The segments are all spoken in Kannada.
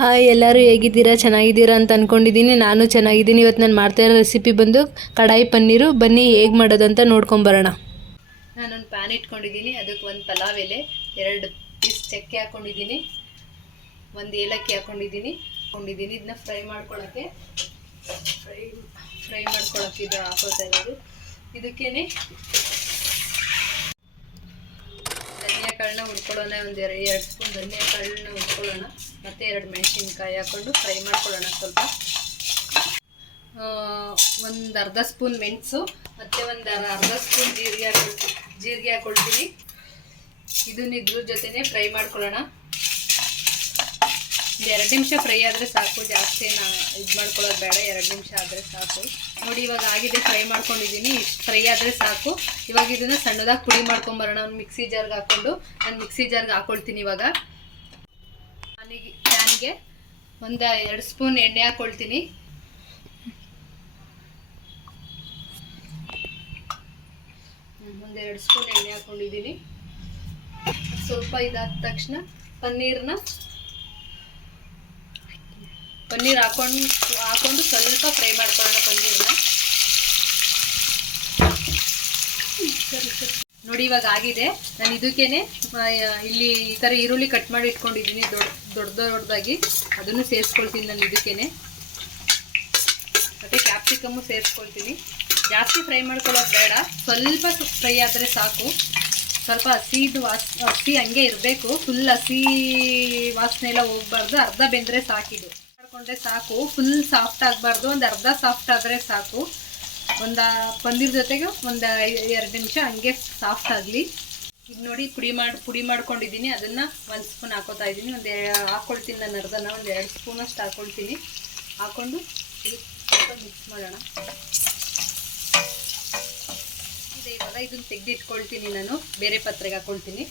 ಹಾಯ್, ಎಲ್ಲರೂ ಹೇಗಿದ್ದೀರಾ? ಚೆನ್ನಾಗಿದ್ದೀರಾ ಅಂತ ಅಂದ್ಕೊಂಡಿದ್ದೀನಿ. ನಾನು ಚೆನ್ನಾಗಿದ್ದೀನಿ. ಇವತ್ತು ನಾನು ಮಾಡ್ತಾಯಿರೋ ರೆಸಿಪಿ ಬಂದು ಕಡಾಯಿ ಪನ್ನೀರು. ಬನ್ನಿ ಹೇಗೆ ಮಾಡೋದಂತ ನೋಡ್ಕೊಂಬರೋಣ. ನಾನೊಂದು ಪ್ಯಾನ್ ಇಟ್ಕೊಂಡಿದ್ದೀನಿ. ಅದಕ್ಕೆ ಒಂದು ಪಲಾವ್ ಎಲೆ, 2 ಪೀಸ್ ಚಕ್ಕೆ ಹಾಕ್ಕೊಂಡಿದ್ದೀನಿ, 1 ಏಲಕ್ಕಿ ಹಾಕ್ಕೊಂಡಿದ್ದೀನಿ. ಇದನ್ನ ಫ್ರೈ ಮಾಡ್ಕೊಳ್ಳೋಕ್ಕೆ ಇದು ಹಾಕೋತಾ ಇರೋದು. ಇದಕ್ಕೇನೆ ಧನಿಯಾಕಾಳನ್ನ ಹುಡ್ಕೊಳ್ಳೋಣ. ಒಂದು 2 ಸ್ಪೂನ್ ಧನಿಯಾಕಾಳನ್ನ ಹುಡ್ಕೊಳ್ಳೋಣ. ಮತ್ತು 2 ಮೆಣಸಿನ್ಕಾಯಿ ಹಾಕ್ಕೊಂಡು ಫ್ರೈ ಮಾಡ್ಕೊಳ್ಳೋಣ. ಸ್ವಲ್ಪ ಒಂದು ಅರ್ಧ ಸ್ಪೂನ್ ಮೆಣಸು ಮತ್ತು ಒಂದು ಅರ್ಧ ಸ್ಪೂನ್ ಜೀರಿಗೆ ಹಾಕ್ಕೊಳ್ತೀನಿ. ಇದನ್ನ ಇದ್ರ ಜೊತೆನೇ ಫ್ರೈ ಮಾಡ್ಕೊಳ್ಳೋಣ. 2 ನಿಮಿಷ ಫ್ರೈ ಆದರೆ ಸಾಕು, ಜಾಸ್ತಿ ಇದು ಮಾಡ್ಕೊಳ್ಳೋದು ಬೇಡ. 2 ನಿಮಿಷ ಆದರೆ ಸಾಕು. ನೋಡಿ, ಇವಾಗ ಆಗಿದೆ, ಫ್ರೈ ಮಾಡ್ಕೊಂಡಿದ್ದೀನಿ. ಇಷ್ಟು ಫ್ರೈ ಆದರೆ ಸಾಕು. ಇವಾಗ ಇದನ್ನು ಸಣ್ಣದಾಗಿ ಪುಡಿ ಮಾಡ್ಕೊಂಬರೋಣ. ಒಂದು ಮಿಕ್ಸಿ ಜಾರ್ಗೆ ಹಾಕ್ಕೊಂಡು ನಾನು ಮಿಕ್ಸಿ ಜಾರ್ಗೆ ಹಾಕ್ಕೊಳ್ತೀನಿ. ಇವಾಗ ಪ್ಯಾನ್ಗೆ ಒಂದು 2 ಸ್ಪೂನ್ ಎಣ್ಣೆ ಹಾಕ್ಕೊಳ್ತೀನಿ. ಒಂದು 2 ಸ್ಪೂನ್ ಎಣ್ಣೆ ಹಾಕ್ಕೊಂಡಿದ್ದೀನಿ. ಸ್ವಲ್ಪ ಇದಾದ ತಕ್ಷಣ ಪನ್ನೀರ್ ಹಾಕೊಂಡು ಸ್ವಲ್ಪ ಫ್ರೈ ಮಾಡ್ಕೊಳ್ಳೋಣ. ಪನ್ನೀರ್ನ ನೋಡಿ, ಇವಾಗ ಆಗಿದೆ. ನಾನು ಇದಕ್ಕೇನೆ ಇಲ್ಲಿ ಈ ಥರ ಈರುಳ್ಳಿ ಕಟ್ ಮಾಡಿ ಇಟ್ಕೊಂಡಿದ್ದೀನಿ, ದೊಡ್ಡದಾಗಿ. ಅದನ್ನು ಸೇರಿಸ್ಕೊಳ್ತೀನಿ ನಾನು ಇದಕ್ಕೇನೆ. ಮತ್ತು ಕ್ಯಾಪ್ಸಿಕಮ್ಮು ಸೇರಿಸ್ಕೊಳ್ತೀನಿ. ಜಾಸ್ತಿ ಫ್ರೈ ಮಾಡ್ಕೊಳ್ಳೋದು ಬೇಡ, ಸ್ವಲ್ಪ ಫ್ರೈ ಆದರೆ ಸಾಕು. ಸ್ವಲ್ಪ ಹಸಿ ಹಂಗೆ ಇರಬೇಕು. ಫುಲ್ ಹಸಿ ವಾಸನೆ ಎಲ್ಲ ಹೋಗ್ಬಾರ್ದು. ಅರ್ಧ ಬೆಂದರೆ ಸಾಕಿದು ಮಾಡ್ಕೊಂಡ್ರೆ ಸಾಕು. ಫುಲ್ ಸಾಫ್ಟ್ ಆಗಬಾರ್ದು, ಒಂದು ಅರ್ಧ ಸಾಫ್ಟ್ ಆದರೆ ಸಾಕು. ಒಂದು ಪನ್ನೀರ್ ಜೊತೆಗೆ ಒಂದು 2 ನಿಮಿಷ ಹಂಗೆ ಸಾಫ್ಟ್ ಆಗಲಿ. ಈಗ ನೋಡಿ, ಪುಡಿ ಮಾಡ್ಕೊಂಡಿದ್ದೀನಿ. ಅದನ್ನು 1 ಸ್ಪೂನ್ ಹಾಕೋತಾ ಇದ್ದೀನಿ. ಹಾಕ್ಕೊಳ್ತೀನಿ ನಾನು ಅರ್ಧನ, ಒಂದು 2 ಸ್ಪೂನಷ್ಟು ಹಾಕ್ಕೊಳ್ತೀನಿ. ಹಾಕ್ಕೊಂಡು ಸ್ವಲ್ಪ ಮಿಕ್ಸ್ ಮಾಡೋಣ. ಇವಾಗ ಇದನ್ನು ತೆಗೆದಿಟ್ಕೊಳ್ತೀನಿ. ನಾನು ಬೇರೆ ಪಾತ್ರೆಗೆ ಹಾಕ್ಕೊಳ್ತೀನಿ.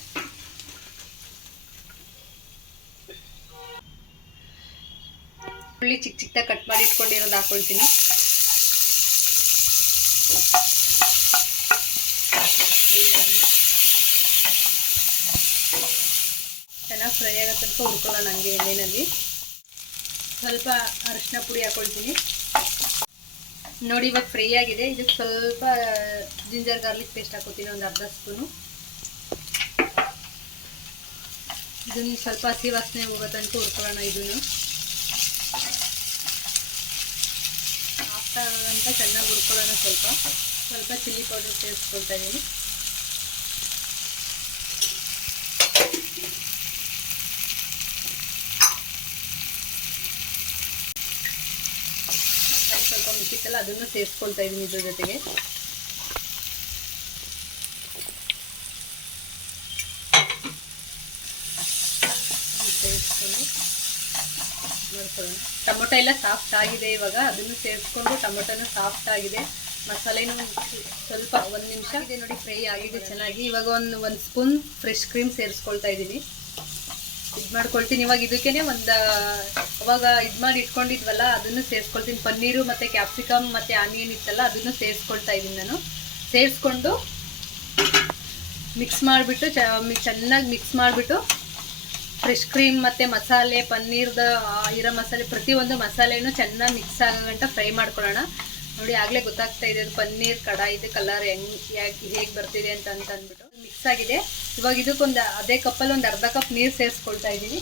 ಉಳ್ಳಿ ಚಿಕ್ಕದಾಗಿ ಕಟ್ ಮಾಡಿ ಇಟ್ಕೊಂಡಿರೋದು ಹಾಕ್ಕೊಳ್ತೀನಿ. ಚೆನ್ನಾಗಿ ಫ್ರೈ ಆಗೋ ತನಕ ಹುರ್ಕೊಳ್ಳೋಣ ಹಂಗೆ ಎಣ್ಣೆಯಲ್ಲಿ. ಸ್ವಲ್ಪ ಅರಿಶಿನ ಪುಡಿ ಹಾಕ್ಕೊಳ್ತೀನಿ. ನೋಡಿ, ಇವಾಗ ಫ್ರೈ ಆಗಿದೆ. ಇದಕ್ಕೆ ಸ್ವಲ್ಪ ಜಿಂಜರ್ ಗಾರ್ಲಿಕ್ ಪೇಸ್ಟ್ ಹಾಕೋತೀನಿ, ಒಂದು ಅರ್ಧ ಸ್ಪೂನು. ಇದನ್ನು ಸ್ವಲ್ಪ ಹಸಿ ವಾಸನೆ ಹೋಗೋ ತನಕ ಹುರ್ಕೊಳ್ಳೋಣ. ಇದನ್ನು ಅಂತ ಚೆನ್ನಾಗಿ ಹುರ್ಕೊಳ್ಳೋಣ. ಸ್ವಲ್ಪ ಚಿಲ್ಲಿ ಪೌಡರ್ ಸೇರಿಸ್ಕೊಳ್ತಾ ಇದ್ದೀನಿ. ಸ್ವಲ್ಪ ಮಿಕ್ಕಿತ್ತಲ್ಲ, ಅದನ್ನು ಸೇರಿಸ್ಕೊಳ್ತಾ ಇದ್ದೀನಿ ಇದ್ರ ಜೊತೆಗೆ. ಸೇರಿಸ್ಕೊಂಡು ನೋಡ್ಕೊಳ್ಳೋಣ. ಟೊಮೊಟೊ ಎಲ್ಲ ಸಾಫ್ಟ್ ಆಗಿದೆ. ಇವಾಗ ಅದನ್ನು ಸೇರಿಸ್ಕೊಂಡು, ಟೊಮೊಟೊನೂ ಸಾಫ್ಟ್ ಆಗಿದೆ. ಮಸಾಲೆನೂ ಸ್ವಲ್ಪ 1 ನಿಮಿಷ ಇದೆ ನೋಡಿ, ಫ್ರೈ ಆಗಿದೆ ಚೆನ್ನಾಗಿ. ಇವಾಗ ಒಂದು ಸ್ಪೂನ್ ಫ್ರೆಶ್ ಕ್ರೀಮ್ ಸೇರಿಸ್ಕೊಳ್ತಾ ಇದ್ದೀನಿ. ಇದು ಮಾಡ್ಕೊಳ್ತೀನಿ. ಇವಾಗ ಇದಕ್ಕೇನೆ ಅವಾಗ ಇದು ಮಾಡಿ ಇಟ್ಕೊಂಡಿದ್ವಲ್ಲ, ಅದನ್ನು ಸೇರಿಸ್ಕೊಳ್ತೀನಿ. ಪನ್ನೀರು ಮತ್ತು ಕ್ಯಾಪ್ಸಿಕಮ್ ಮತ್ತು ಆನಿಯನ್ ಇತ್ತಲ್ಲ, ಅದನ್ನು ಸೇರಿಸ್ಕೊಳ್ತಾ ಇದ್ದೀನಿ ನಾನು. ಸೇರಿಸ್ಕೊಂಡು ಮಿಕ್ಸ್ ಮಾಡಿಬಿಟ್ಟು ಚೆನ್ನಾಗಿ ಮಿಕ್ಸ್ ಮಾಡಿಬಿಟ್ಟು, ಫ್ರೆಶ್ ಕ್ರೀಮ್ ಮತ್ತು ಮಸಾಲೆ, ಪನ್ನೀರ್ದ ಇರೋ ಮಸಾಲೆ, ಪ್ರತಿಯೊಂದು ಮಸಾಲೆನೂ ಚೆನ್ನಾಗಿ ಮಿಕ್ಸ್ ಆಗಂಟ ಫ್ರೈ ಮಾಡ್ಕೊಳ್ಳೋಣ. ನೋಡಿ, ಆಗಲೇ ಗೊತ್ತಾಗ್ತಾ ಇದೆ ಅದು ಪನ್ನೀರ್ ಕಡಾಯಿದು ಕಲರ್ ಹೇಗೆ ಬರ್ತಿದೆ ಅಂತ ಅಂದ್ಬಿಟ್ಟು. ಮಿಕ್ಸ್ ಆಗಿದೆ. ಇವಾಗ ಇದಕ್ಕೊಂದು ಅದೇ ಕಪ್ಪಲ್ಲಿ ಒಂದು ಅರ್ಧ ಕಪ್ ನೀರು ಸೇರಿಸ್ಕೊಳ್ತಾ ಇದ್ದೀನಿ.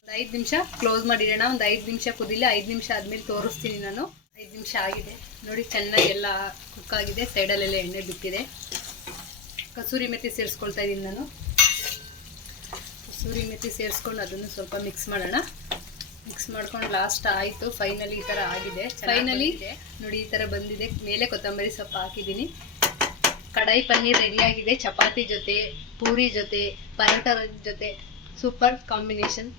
ಒಂದು 5 ನಿಮಿಷ ಕ್ಲೋಸ್ ಮಾಡಿಡೋಣ. ಒಂದು 5 ನಿಮಿಷ ಕುದಿಲಿ. 5 ನಿಮಿಷ ಆದಮೇಲೆ ತೋರಿಸ್ತೀನಿ ನಾನು. 5 ನಿಮಿಷ ಆಗಿದೆ ನೋಡಿ, ಚೆನ್ನಾಗಿ ಎಲ್ಲ ಕುಕ್ ಆಗಿದೆ. ಸೈಡಲ್ಲೆಲ್ಲ ಎಣ್ಣೆ ಬಿಟ್ಟಿದೆ. ಕಸೂರಿ ಮೆಥಿ ಸೇರಿಸ್ಕೊಳ್ತಾ ಇದ್ದೀನಿ ನಾನು. ಕಸೂರಿ ಮೆಥಿ ಸೇರಿಸ್ಕೊಂಡು ಅದನ್ನು ಸ್ವಲ್ಪ ಮಿಕ್ಸ್ ಮಾಡೋಣ. ಮಿಕ್ಸ್ ಮಾಡ್ಕೊಂಡು ಲಾಸ್ಟ್ ಆಯಿತು. ಫೈನಲಿ ಈ ಥರ ಆಗಿದೆ. ಫೈನಲಿ ನೋಡಿ, ಈ ಥರ ಬಂದಿದೆ. ಮೇಲೆ ಕೊತ್ತಂಬರಿ ಸೊಪ್ಪು ಹಾಕಿದ್ದೀನಿ. ಕಡಾಯಿ ಪನ್ನೀರ್ ರೆಡಿಯಾಗಿದೆ. ಚಪಾತಿ ಜೊತೆ, ಪೂರಿ ಜೊತೆ, ಪರೋಟ ಜೊತೆ ಸೂಪರ್ ಕಾಂಬಿನೇಷನ್.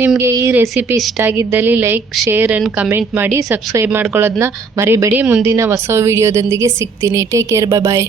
ನಿಮಗೆ ಈ ರೆಸಿಪಿ ಇಷ್ಟ ಆಗಿದ್ದಲ್ಲಿ ಲೈಕ್, ಶೇರ್ ಆ್ಯಂಡ್ ಕಮೆಂಟ್ ಮಾಡಿ. ಸಬ್ಸ್ಕ್ರೈಬ್ ಮಾಡ್ಕೊಳ್ಳೋದನ್ನ ಮರಿಬೇಡಿ. ಮುಂದಿನ ಹೊಸ ವಿಡಿಯೋದೊಂದಿಗೆ ಸಿಗ್ತೀನಿ. ಟೇಕ್ ಕೇರ್, ಬಾಯ್.